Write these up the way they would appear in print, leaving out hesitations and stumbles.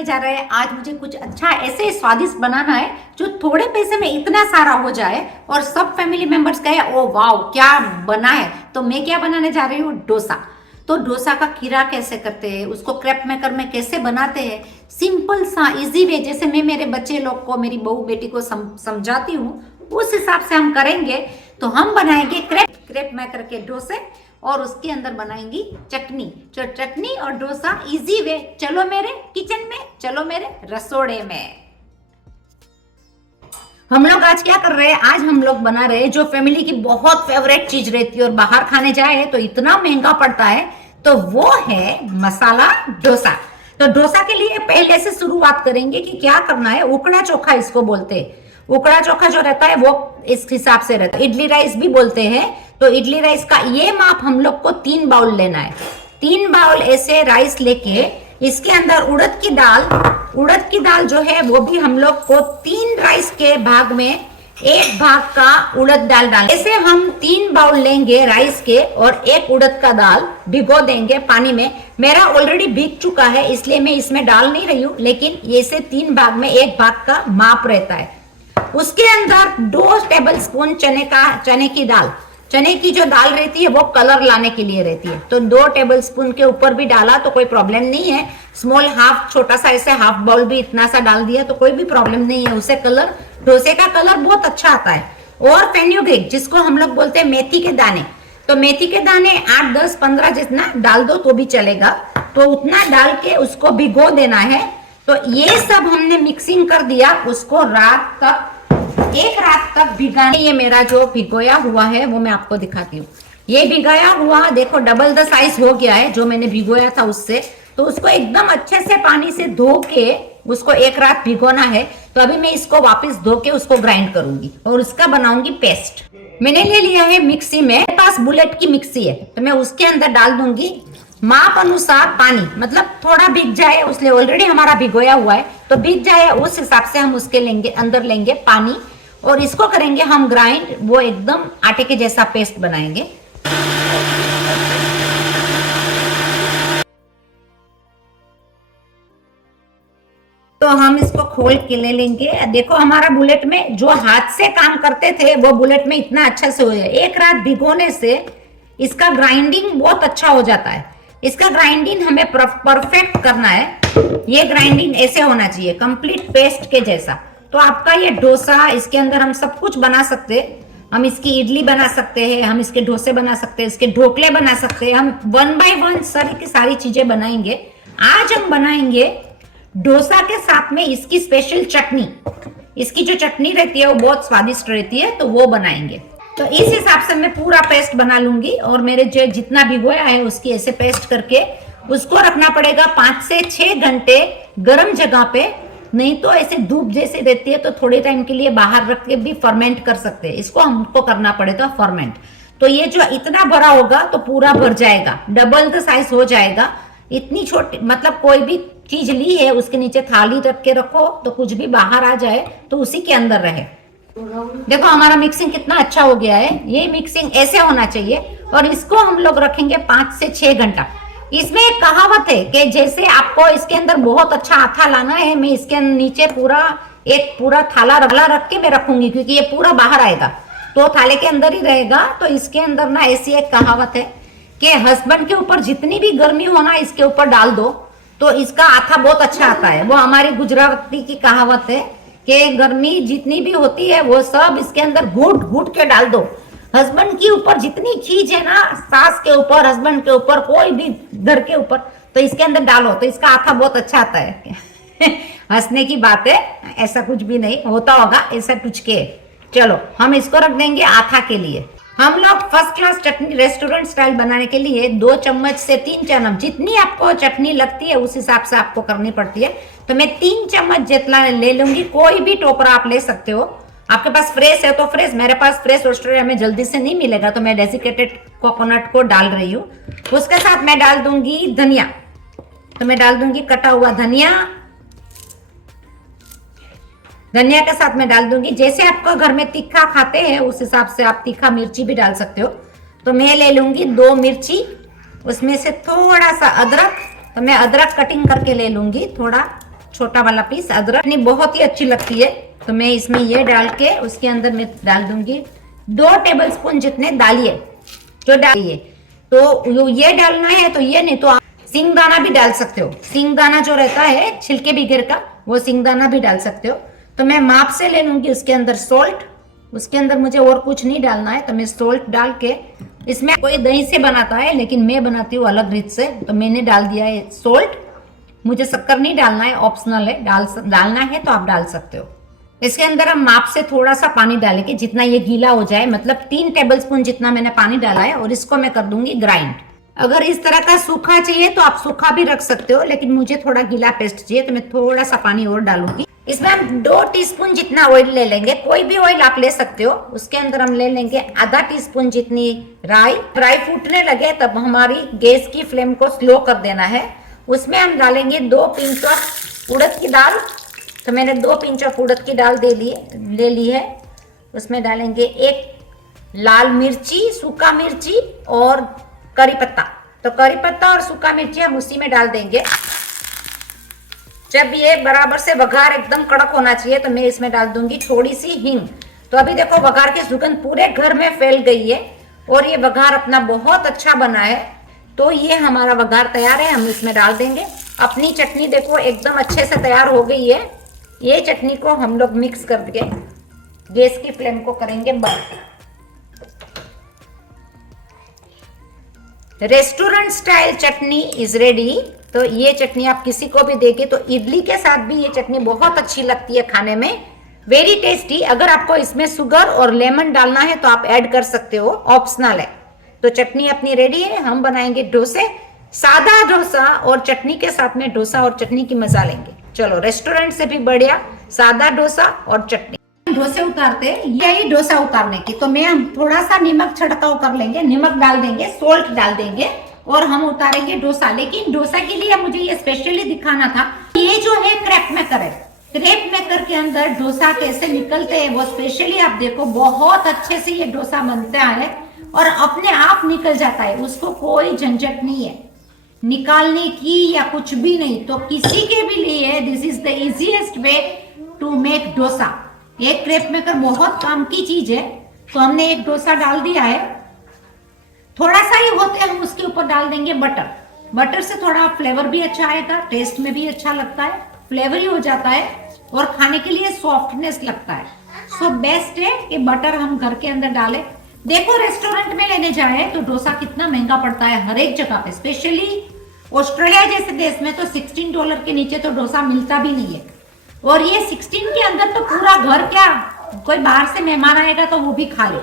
बनाने जा रहे हैं। आज मुझे कुछ अच्छा ऐसे स्वादिष्ट बनाना है जो थोड़े पैसे में इतना सारा हो जाए और सब फैमिली मेंबर्स कहे ओ वाओ क्या बना है। तो मैं क्या बनाने जा रही हूँ, डोसा। तो डोसा का खीरा कैसे करते हैं, उसको क्रैप मेकर में कैसे बनाते हैं, सिंपल सा इजी वे, जैसे मैं मेरे बच्चे लोग को, मेरी बहू बेटी को समझाती हूँ उस हिसाब से हम करेंगे। तो हम बनाएंगे क्रैप मेकर के डोसे और उसके अंदर बनाएंगी चटनी। जो चटनी और डोसा इजी वे। चलो मेरे किचन में, चलो मेरे रसोड़े में। हम लोग आज क्या कर रहे हैं, आज हम लोग बना रहे हैं जो फैमिली की बहुत फेवरेट चीज रहती है और बाहर खाने जाए तो इतना महंगा पड़ता है, तो वो है मसाला डोसा। तो डोसा के लिए पहले से शुरुआत करेंगे कि क्या करना है। उकड़ा चोखा इसको बोलते हैं। उकड़ा चोखा जो रहता है वो इस हिसाब से रहता है। इडली राइस भी बोलते हैं। तो इडली राइस का ये माप हम लोग को 3 बाउल लेना है। 3 बाउल ऐसे राइस लेके इसके अंदर उड़द की दाल जो है वो भी हम लोग को 3 राइस के भाग में 1 भाग का उड़द दाल डाल। ऐसे हम 3 बाउल लेंगे राइस के और 1 उड़द का दाल भिगो देंगे पानी में। मेरा ऑलरेडी भीग चुका है इसलिए मैं इसमें डाल नहीं रही हूँ, लेकिन ये से 3 भाग में 1 भाग का माप रहता है। उसके अंदर 2 टेबल स्पून चने की जो दाल रहती है वो कलर लाने के लिए रहती है। तो 2 टेबल स्पून के ऊपर भी डाला तो कोई प्रॉब्लम नहीं है। स्मॉल हाफ, छोटा सा ऐसे हाफ बाउल भी इतना सा डाल दिया तो कोई भी प्रॉब्लम नहीं है। उससे कलर, डोसे का कलर बहुत अच्छा आता है। और फेन्यूग्रीक जिसको हम लोग बोलते हैं मेथी के दाने, तो मेथी के दाने 8, 10, 15 जितना डाल दो तो भी चलेगा। तो उतना डाल के उसको भिगो देना है। तो ये सब हमने मिक्सिंग कर दिया, उसको एक रात तक भिगाने। ये मेरा जो भिगोया हुआ है वो मैं आपको दिखाती हूँ। ये भिगाया हुआ देखो डबल द साइज हो गया है जो मैंने भिगोया था उससे। तो उसको एकदम अच्छे से पानी से धो के उसको 1 रात भिगोना है। तो अभी मैं इसको वापस धो के उसको ग्राइंड करूंगी और उसका बनाऊंगी पेस्ट। मैंने ले लिया है मिक्सी में, मेरे पास बुलेट की मिक्सी है, तो मैं उसके अंदर डाल दूंगी माप अनुसार पानी। मतलब थोड़ा भीग जाए, उसलिए ऑलरेडी हमारा भिगोया हुआ है तो भीग जाए उस हिसाब से हम उसके अंदर लेंगे पानी और इसको करेंगे हम ग्राइंड। वो एकदम आटे के जैसा पेस्ट बनाएंगे। तो हम इसको खोल के ले लेंगे। देखो हमारा बुलेट में जो हाथ से काम करते थे वो बुलेट में इतना अच्छा से हो जाए। 1 रात भिगोने से इसका ग्राइंडिंग बहुत अच्छा हो जाता है। इसका ग्राइंडिंग हमें परफेक्ट करना है। ये ग्राइंडिंग ऐसे होना चाहिए, कंप्लीट पेस्ट के जैसा। तो आपका ये डोसा, इसके अंदर हम सब कुछ बना सकते हैं। हम इसकी इडली बना सकते हैं, हम इसके डोसे बना सकते हैं, इसके ढोकले बना सकते हैं। हम 1 बाय 1 सारी चीजें बनाएंगे। आज हम बनाएंगे डोसा के साथ में इसकी स्पेशल चटनी। इसकी जो चटनी रहती है वो बहुत स्वादिष्ट रहती है, तो वो बनाएंगे। तो इस हिसाब से मैं पूरा पेस्ट बना लूंगी और मेरे जो जितना भिगोया है उसकी ऐसे पेस्ट करके उसको रखना पड़ेगा 5 से 6 घंटे गर्म जगह पे। नहीं तो ऐसे धूप जैसे रहती है तो थोड़े टाइम के लिए बाहर रख के भी फर्मेंट कर सकते हैं। इसको हमको करना पड़ेगा फर्मेंट। तो ये जो इतना बड़ा होगा तो पूरा भर जाएगा, डबल द साइज हो जाएगा। इतनी छोटी, मतलब कोई भी चीज ली है उसके नीचे थाली रख के रखो तो कुछ भी बाहर आ जाए तो उसी के अंदर रहे। देखो हमारा मिक्सिंग कितना अच्छा हो गया है। ये मिक्सिंग ऐसे होना चाहिए और इसको हम लोग रखेंगे 5 से 6 घंटा। इसमें एक कहावत है कि जैसे आपको इसके अंदर बहुत अच्छा आथा लाना है, मैं इसके नीचे एक पूरा थाला रख के मैं रखूंगी क्योंकि ये पूरा बाहर आएगा तो थाले के अंदर ही रहेगा। तो इसके अंदर ना ऐसी एक कहावत है कि हस्बैंड के ऊपर जितनी भी गर्मी होना इसके ऊपर डाल दो तो इसका आथा बहुत अच्छा आता है। वो हमारी गुजराती की कहावत है कि गर्मी जितनी भी होती है वो सब इसके अंदर घूट घूट के डाल दो। हस्बैंड के ऊपर जितनी चीज है ना, सास के ऊपर, हस्बैंड के ऊपर, कोई भी घर के ऊपर, तो इसके अंदर डालो तो इसका आथा बहुत अच्छा आता है। हंसने की बात है, ऐसा कुछ भी नहीं होता होगा, ऐसा टुचके। चलो हम इसको रख देंगे आथा के लिए। हम लोग फर्स्ट क्लास चटनी रेस्टोरेंट स्टाइल बनाने के लिए 2 चम्मच से 3 चम्मच, जितनी आपको चटनी लगती है उस हिसाब से आपको करनी पड़ती है। तो मैं 3 चम्मच जितना ले लूंगी। कोई भी टोकरा आप ले सकते हो। आपके पास फ्रेश है तो फ्रेश, मेरे पास फ्रेश ऑस्ट्रेलिया में जल्दी से नहीं मिलेगा तो मैं डेसिकेटेड कोकोनट को डाल रही हूँ। उसके साथ मैं डाल दूंगी धनिया। तो मैं डाल दूंगी कटा हुआ धनिया। धनिया के साथ मैं डाल दूंगी, जैसे आपका घर में तीखा खाते हैं उस हिसाब से आप तीखा मिर्ची भी डाल सकते हो। तो मैं ले लूंगी 2 मिर्ची, उसमें से थोड़ा सा अदरक। तो मैं अदरक कटिंग करके ले लूंगी थोड़ा। छोटा वाला पीस अदरक, बहुत ही अच्छी लगती है। तो मैं इसमें ये डाल के उसके अंदर मैं डाल दूंगी 2 टेबलस्पून जितने डालिए, जो डालिए तो ये डालना है। तो ये नहीं तो आप सिंगदाना भी डाल सकते हो, सिंगदाना जो रहता है छिलके बिगड़ का, वो सिंगदाना भी डाल सकते हो। तो मैं माप से ले लूंगी उसके अंदर सोल्ट, उसके अंदर मुझे और कुछ नहीं डालना है। तो मैं सोल्ट डाल के, इसमें कोई दही से बनाता है लेकिन मैं बनाती हूँ अलग रीत से, तो मैंने डाल दिया है सोल्ट। मुझे शक्कर नहीं डालना है, ऑप्शनल है, डालना है तो आप डाल सकते हो। इसके अंदर हम माप से थोड़ा सा पानी डालेंगे, जितना ये गीला हो जाए, मतलब 3 टेबलस्पून जितना मैंने पानी डाला है, और इसको मैं कर दूंगी ग्राइंड। अगर इस तरह का सूखा चाहिए तो आप सूखा भी रख सकते हो, लेकिन मुझे थोड़ा गीला पेस्ट चाहिए तो मैं थोड़ा सा पानी और डालूंगी। इसमें हम 2 टीस्पून जितना ऑयल ले लेंगे, कोई भी ऑयल आप ले सकते हो। उसके अंदर हम ले लेंगे आधा टीस्पून जितनी राई। राई फूटने लगे तब हमारी गैस की फ्लेम को स्लो कर देना है। उसमें हम डालेंगे 2 पिंच ऑफ उड़द की दाल। तो मैंने 2 पिंच ऑफ उड़द की दाल ले ली है। उसमें डालेंगे 1 लाल मिर्ची, सूखा मिर्ची और करी पत्ता। तो करी पत्ता और सूखा मिर्ची हम उसी में डाल देंगे। जब ये बराबर से वघार एकदम कड़क होना चाहिए तो मैं इसमें डाल दूंगी थोड़ी सी हींग। तो अभी देखो वघार की सुगंध पूरे घर में फैल गई है और ये वघार अपना बहुत अच्छा बना है। तो ये हमारा वघार तैयार है, हम इसमें डाल देंगे। अपनी चटनी देखो एकदम अच्छे से तैयार हो गई है। ये चटनी को हम लोग मिक्स करके गैस की फ्लेम को करेंगे बंद। Restaurant style chutney is ready. तो ये चटनी आप किसी को भी देंगे तो इडली के साथ भी ये चटनी बहुत अच्छी लगती है खाने में, वेरी टेस्टी। अगर आपको इसमें शुगर और लेमन डालना है तो आप ऐड कर सकते हो, ऑप्शनल है। तो चटनी अपनी रेडी है। हम बनाएंगे डोसे, सादा डोसा और चटनी के साथ में डोसा और चटनी की मजा लेंगे। चलो, रेस्टोरेंट से भी बढ़िया सादा डोसा और चटनी। डोसे उतारते यही डोसा उतारने की, तो मैं हम थोड़ा सा नमक छिड़काव कर लेंगे, नमक डाल देंगे, सोल्ट डाल देंगे और हम उतारेंगे डोसा। लेकिन डोसा के लिए मुझे ये स्पेशली दिखाना था, ये जो है क्रैप मेकर है, क्रैप मेकर के अंदर डोसा कैसे निकलते हैं वो स्पेशली आप देखो। बहुत अच्छे से ये डोसा बनता है और अपने आप निकल जाता है, उसको कोई झंझट नहीं है निकालने की या कुछ भी नहीं। तो किसी के भी लिए this is the easiest way to make dosa. एक क्रैप मेकर बहुत काम की चीज है। तो हमने एक डोसा डाल दिया है, थोड़ा सा ही होते हैं, हम उसके ऊपर डाल देंगे बटर। बटर से थोड़ा फ्लेवर भी अच्छा आएगा, टेस्ट में भी अच्छा लगता है, फ्लेवरी हो जाता है और खाने के लिए सॉफ्टनेस लगता है। सो बेस्ट है कि बटर हम घर के अंदर डालें। देखो, रेस्टोरेंट में लेने जाए तो डोसा कितना महंगा पड़ता है हर एक जगह पे, स्पेशली ऑस्ट्रेलिया जैसे देश में तो $16 के नीचे तो डोसा मिलता भी नहीं है। और ये 16 के अंदर तो पूरा घर, क्या कोई बाहर से मेहमान आएगा तो वो भी खा ले।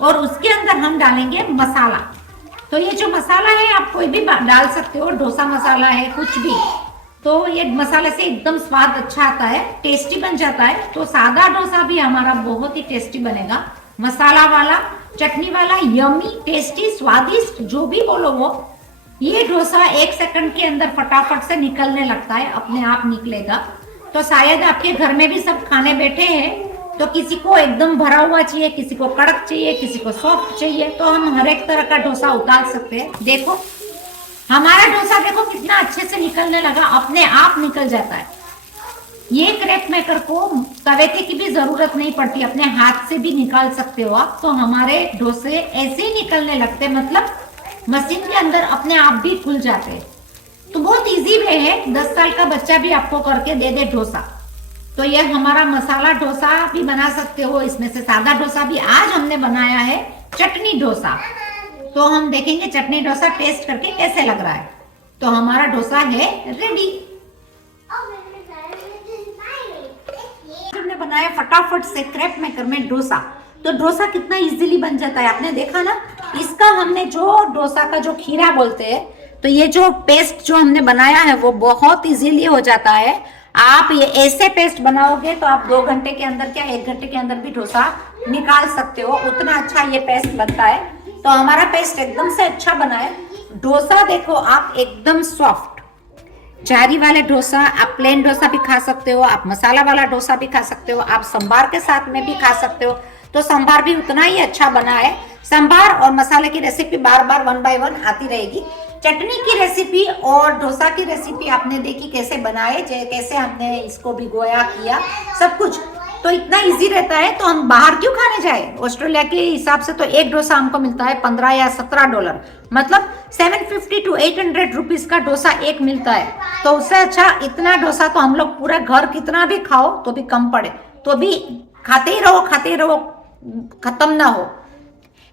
और उसके अंदर हम डालेंगे मसाला। तो ये जो मसाला है आप कोई भी डाल सकते हो, डोसा मसाला है, कुछ भी। तो ये मसाले से एकदम स्वाद अच्छा आता है, टेस्टी बन जाता है। तो सादा डोसा भी हमारा बहुत ही टेस्टी बनेगा, मसाला वाला, चटनी वाला, यमी, टेस्टी, स्वादिष्ट, जो भी बोलो वो। ये डोसा 1 सेकंड के अंदर फटाफट से निकलने लगता है, अपने आप निकलेगा। तो शायद आपके घर में भी सब खाने बैठे हैं तो किसी को एकदम भरा हुआ चाहिए, किसी को कड़क चाहिए, किसी को सॉफ्ट चाहिए, तो हम हर एक तरह का डोसा उतार सकते हैं। देखो हमारा डोसा देखो कितना अच्छे से निकलने लगा, अपने आप निकल जाता है। ये क्रैप मेकर को तवे की भी जरूरत नहीं पड़ती, अपने हाथ से भी निकाल सकते हो आप। तो हमारे डोसे ऐसे ही निकलने लगते, मतलब मशीन के अंदर अपने आप भी खुल जाते हैं। तो बहुत इजी वे है, 10 साल का बच्चा भी आपको करके दे दे डोसा। तो ये हमारा मसाला डोसा भी बना सकते हो, इसमें से सादा डोसा भी। आज हमने बनाया है चटनी डोसा, तो हम देखेंगे चटनी डोसा टेस्ट करके कैसे लग रहा है। तो हमारा डोसा है रेडी। हमने बनाया फटाफट से क्रैप मेकर में डोसा। तो डोसा कितना इजीली बन जाता है, आपने देखा ना। इसका हमने जो डोसा का जो खीरा बोलते हैं, तो ये जो पेस्ट जो हमने बनाया है वो बहुत इजीली हो जाता है। आप ये ऐसे पेस्ट बनाओगे तो आप 2 घंटे के अंदर, क्या 1 घंटे के अंदर भी डोसा निकाल सकते हो, उतना अच्छा ये पेस्ट बनता है। तो हमारा पेस्ट एकदम से अच्छा बना है। डोसा देखो आप एकदम सॉफ्ट, चारी वाले डोसा, आप प्लेन डोसा भी खा सकते हो, आप मसाला वाला डोसा भी खा सकते हो, आप संभार के साथ में भी खा सकते हो। तो संभार भी उतना ही अच्छा बना है। संभार और मसाले की रेसिपी बार बार 1 by 1 आती रहेगी। चटनी की रेसिपी और डोसा की रेसिपी आपने देखी कैसे बनाए, कैसे हमने इसको भिगोया किया, सब कुछ तो इतना इजी रहता है, तो हम बाहर क्यों खाने जाए। ऑस्ट्रेलिया के हिसाब से तो एक डोसा हमको मिलता है $15 या $17, मतलब 750 to 800 रुपीज का डोसा एक मिलता है। तो उससे अच्छा इतना डोसा तो हम लोग पूरा घर कितना भी खाओ तो भी कम पड़े, तो भी खाते ही रहो, खत्म ना हो।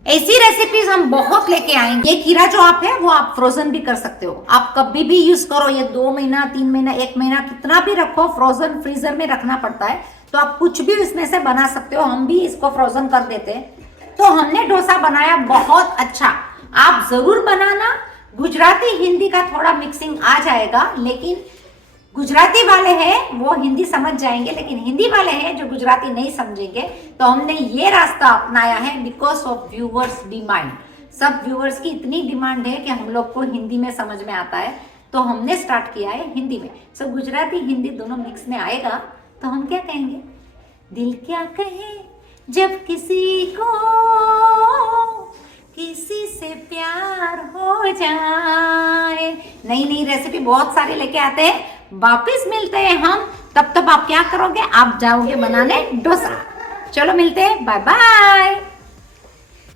ऐसी रेसिपीज हम बहुत लेके आएंगे। ये खीरा जो आप है वो आप फ्रोजन भी कर सकते हो, आप कभी भी यूज करो। ये 2 महीना 3 महीना 1 महीना कितना भी रखो, फ्रोजन फ्रीजर में रखना पड़ता है, तो आप कुछ भी इसमें से बना सकते हो। हम भी इसको फ्रोजन कर देते हैं। तो हमने डोसा बनाया बहुत अच्छा, आप जरूर बनाना। गुजराती हिंदी का थोड़ा मिक्सिंग आ जाएगा, लेकिन गुजराती वाले हैं वो हिंदी समझ जाएंगे, लेकिन हिंदी वाले हैं जो गुजराती नहीं समझेंगे। तो हमने ये रास्ता अपनाया है बिकॉज ऑफ व्यूअर्स डिमांड। सब व्यूअर्स की इतनी डिमांड है कि हम लोग को हिंदी में समझ में आता है, तो हमने स्टार्ट किया है हिंदी में। सो गुजराती हिंदी दोनों मिक्स में आएगा तो हम क्या कहेंगे, दिल क्या कहे जब किसी को किसी से प्यार हो जाए। नई नई रेसिपी बहुत सारी लेके आते हैं, वापिस मिलते हैं हम। तब तक आप क्या करोगे, आप जाओगे बनाने डोसा। चलो मिलते हैं, बाय बाय।